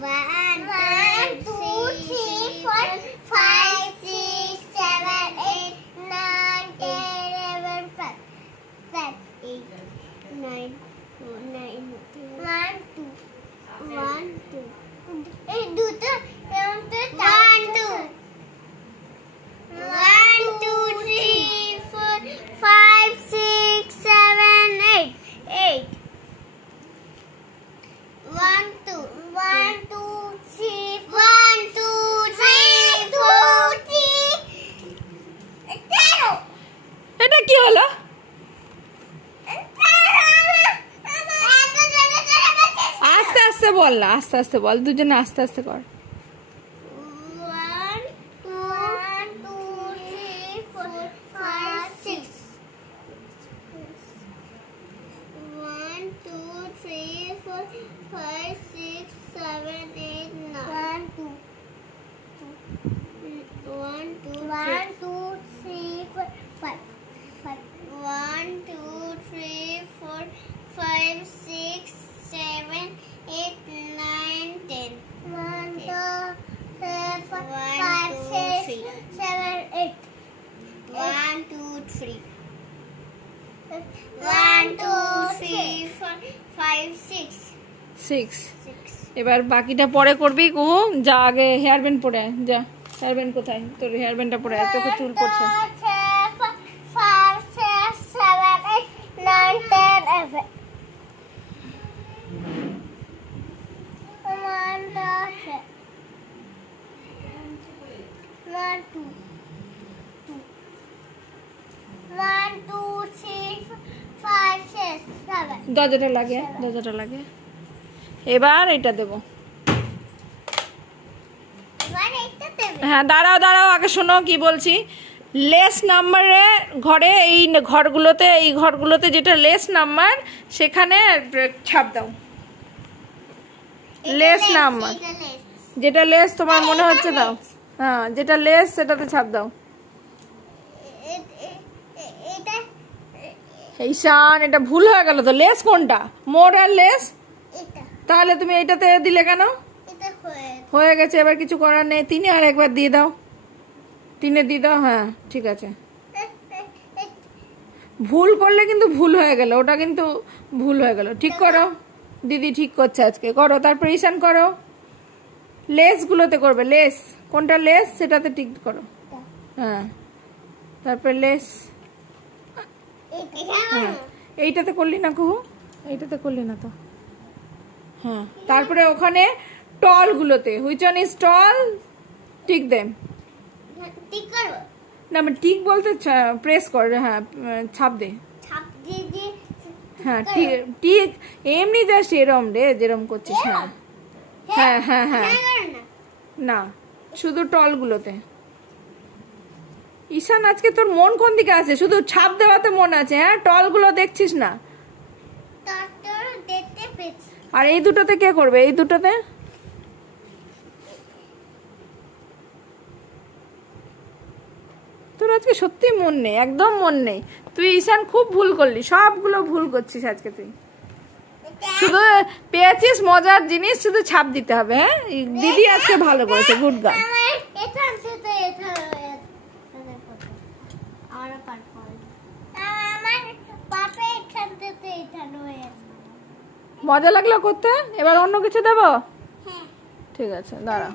1 2 3 4 5 6 7 8 9 10 11 12 8 9 1 2 1 2 এই দুটো এমতে 1 2 1 2 3 4 5 6 7 8 8 1 2 1 2 3 1 2 3 2 3 এটা কি হলো? আস্তে আস্তে বল না, আস্তে আস্তে বল, দুজনে আস্তে আস্তে কর। 1 2 3 4 5 6 1 2 3 4 5 6 7 8 9 1 2 1 2 3 4 5 1 2 3 4 5 6 7 8 9 10 1 2 3 4 5 6 7 8 1 2 3 1 2 3 4 5 6 6। এবার বাকিটা পরে করবি কুহু। যা আগে হেয়ার ব্যান্ড পরে আয়, যা। হেয়ার ব্যান্ড কোথায় তোর? হেয়ার ব্যান্ডটা পরে আয়, চোখে চুল পড়ছে। 5 6 7 8 9 10 11 1 2 3 5 6 7 দরজাটা লাগে, দরজাটা লাগে। এবার এটা দেবো। হ্যাঁ দাঁড়াও দাঁড়াও, আগে শোনো কি বলছি। লেস নাম্বারে ঘরে, এই ঘরগুলোতে যেটা লেস নাম্বার সেখানে ছাপ দাও। লেস নাম্বার যেটা লেস তোমার মনে হচ্ছে দাও। হ্যাঁ যেটা লেস সেটাতে ছাপ দাও। ঈশান এটা ভুল হয়ে গেল তো। লেস কোনটা? মোর আর লেস। তাহলে তুমি এইটাতে দিলে কেন? হয়ে গেছে, এবার কিছু করার নেই। 3-এ আর একবার দিয়ে দাও, 3-এ দিয়ে দাও। হ্যাঁ ঠিক আছে। ভুল করলে কিন্তু ভুল হয়ে গেল, ওটা কিন্তু ভুল হয়ে গেল। ঠিক করো, দিদি ঠিক করছে আজকে। করো, তারপর ঈশান করো। লেসগুলোতে করবে। লেস কোনটা লেস সেটাতে ঠিক করো। হ্যাঁ তারপর লেস। হ্যাঁ এইটাতে করলি না কুহু, এইটাতে করলি না তো। হ্যাঁ তারপরে ওখানে টলগুলোতে, which one is tall, tick them. না মানে টিক বলতে প্রেস কর। হ্যাঁ ছাপ দে। হ্যাঁ ঠিক এমনি জাস্ট এরম রে, যেরম করছিস। হ্যাঁ হ্যাঁ হ্যাঁ হ্যাঁ না, শুধু টলগুলোতে। ঈশান আজকে তোর মন কোন দিকে আছে? শুধু ছাপ দেওয়াতে মন আছে, হ্যাঁ টলগুলো দেখছিস না। আর এই দুটোতে কে করবে? এই দুটোতে তোর আজকে সত্যি মন নেই, একদম মন নেই। তুই ঈশান খুব ভুল করলি, সবগুলো ভুল করছিস আজকে তুই। শুধু পেয়েছিস মজার জিনিস, শুধু ছাপ দিতে হবে। হ্যাঁ দিদি আজকে ভালো করেছে, গুড গার্ল। মজা লাগলো করতে। এবার অন্য কিছু দেবো? ঠিক আছে দাঁড়া।